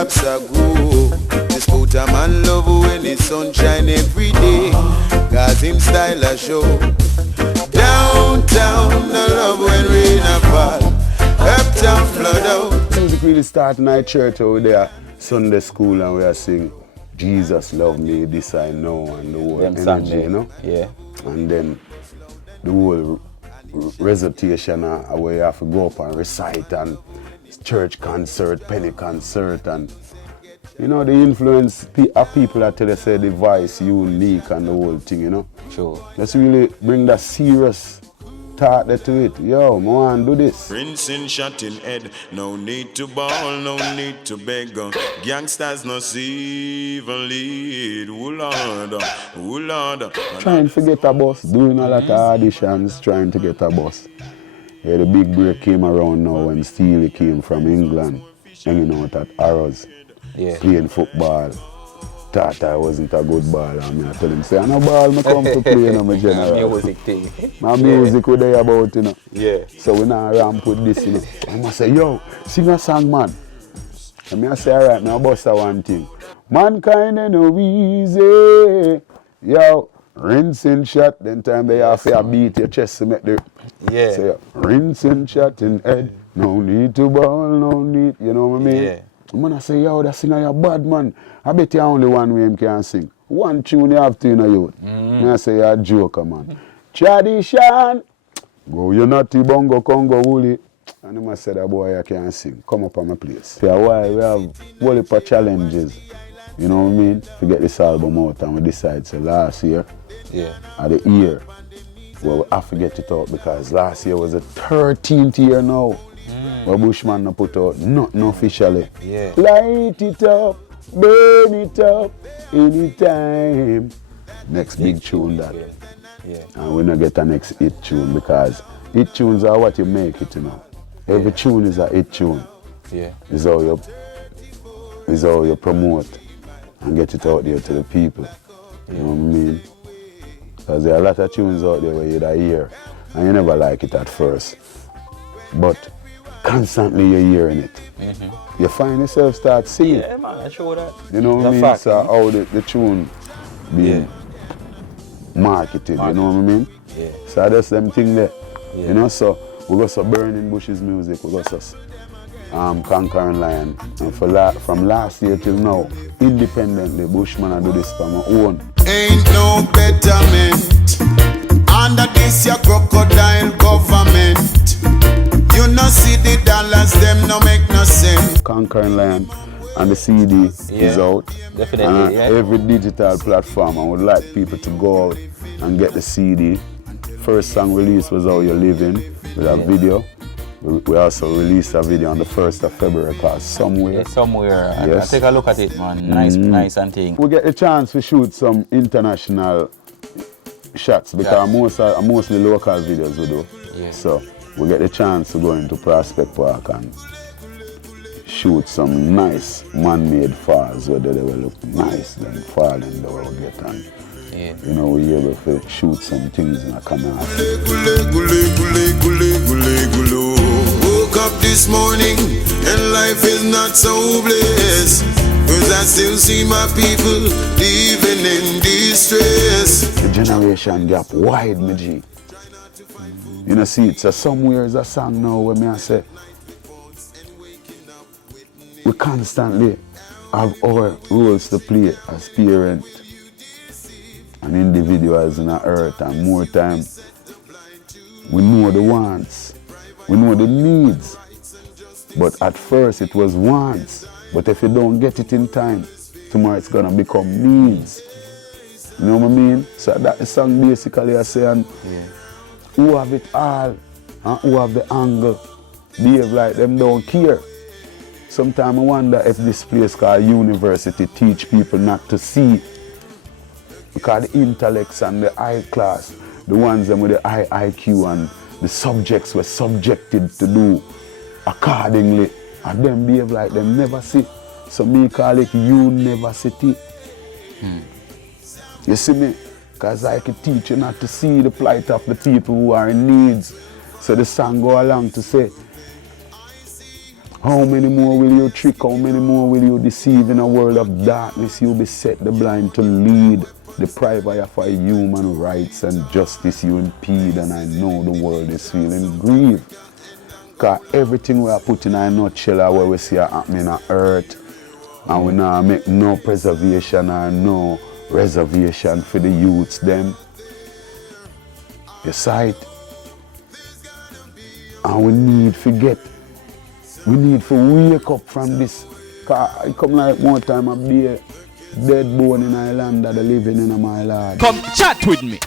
crops are grow. This put a man love when the sunshine every day. Cause him style a show. Downtown, the love when rain a fall. Uptown flood out. Music really start in our church over there, Sunday school, and we are sing Jesus love me, this I know, and the whole energy, you know? Yeah. And then the whole recitation where you have to go up and recite, and church concert, penny concert, and you know, the influence of people that tell us say the voice unique and the whole thing, you know? Sure. Let's really bring that serious thought to it. Yo, man, do this. Rinsing shot in head, no need to ball, no need to beg. Gangsters no see even lead. Oh Lord, oh Lord. Trying to get a bus, doing a lot of auditions, trying to get a bus. Yeah, the big break came around now when Steely came from England, hanging out at Arrows, playing football. Thought I wasn't a good baller. I tell him, say, I'm a ball, I come to play, you know, my general. Music thing. My music we there about, you know. Yeah. So we not ramp with this, you know. And I say, yo, sing a song, man. And I say, alright, I bust a one thing. Mankind ain't no easy. Yo, rinsing shot, then time they have to beat your chest to make the... Yeah. Say, rinsing shot in head. No need to ball, no need, you know what I mean? Yeah. Man, I say, yo, that singer you bad, man. I bet you only one way him can sing. One tune you have to, you know, youth. I say, you're a joker, man. Tradition. Go, you naughty bongo, Congo, woolly. And I say, that boy, I can sing. Come up on my place. For a while, we have whole heap of challenges. You know what I mean? To get this album out, and we decide, so last year, at the year, well, we have to get it out because last year was the 13th year now. Where Bushman no put out nothing officially. Yeah. Light it up, burn it up, anytime. Next big tune that. Yeah. And we not get a next hit tune because hit tunes are what you make it, you know. Every tune is a hit tune. Yeah. It's how you promote and get it out there to the people. You know what I mean? Because there are a lot of tunes out there where you hear and you never like it at first. But constantly you're hearing it. You find yourself start singing. Yeah, man, I show that. You know what I mean? Fact, so how the tune being marketed, you know what I mean? Yeah. So that's them thing there. Yeah. You know, so we got some Burning Bushes music, we got some Conquering Lion. And from last year till now, independently, Bushman I do this for my own. Ain't no betterment under this your crocodile government. You no see the dollars, them no make no sense. Conquering Lion and the CD is out. Definitely, Every digital platform. I would like people to go out and get the CD. First song release was How You Living with a video. We also released a video on the 1st of February called Somewhere. Yeah, Somewhere. Yes. Take a look at it, man. Nice and thing. We get a chance to shoot some international shots because mostly local videos we do. Yeah. So we get a chance to go into Prospect Park and shoot some nice man-made falls where they will look nice, then fall and they will get and you know, we able to shoot some things in a canal. Woke up this morning and life is not so blessed, cause I still see my people living in distress. The generation gap wide, my G. You know, see, it's Somewhere is a song now where me I say we constantly have our roles to play as parents and individuals in the earth, and more time we know the wants, we know the needs, but at first it was wants, but if you don't get it in time, tomorrow it's gonna become needs. You know what I mean? So that song basically is saying who have it all and who have the angle behave like them don't care. Sometimes I wonder if this place called university teach people not to see, because the intellects and the high class, the ones them with the high IQ and the subjects were subjected to do accordingly, and them behave like them never see. So me call it you never see. You see me? Because I can teach you not to see the plight of the people who are in needs. So the song go along to say, How many more will you trick? How many more will you deceive? In a world of darkness, you'll be set the blind to lead. Deprive of our human rights and justice you impede, and I know the world is feeling grief. Because everything we are putting in a nutshell are where we see happening on earth, and we now make no preservation or no reservation for the youths them. You sight. And we need to wake up from this. Because I come like one time up there, dead bone in Ireland that are living in my lad. Come chat with me.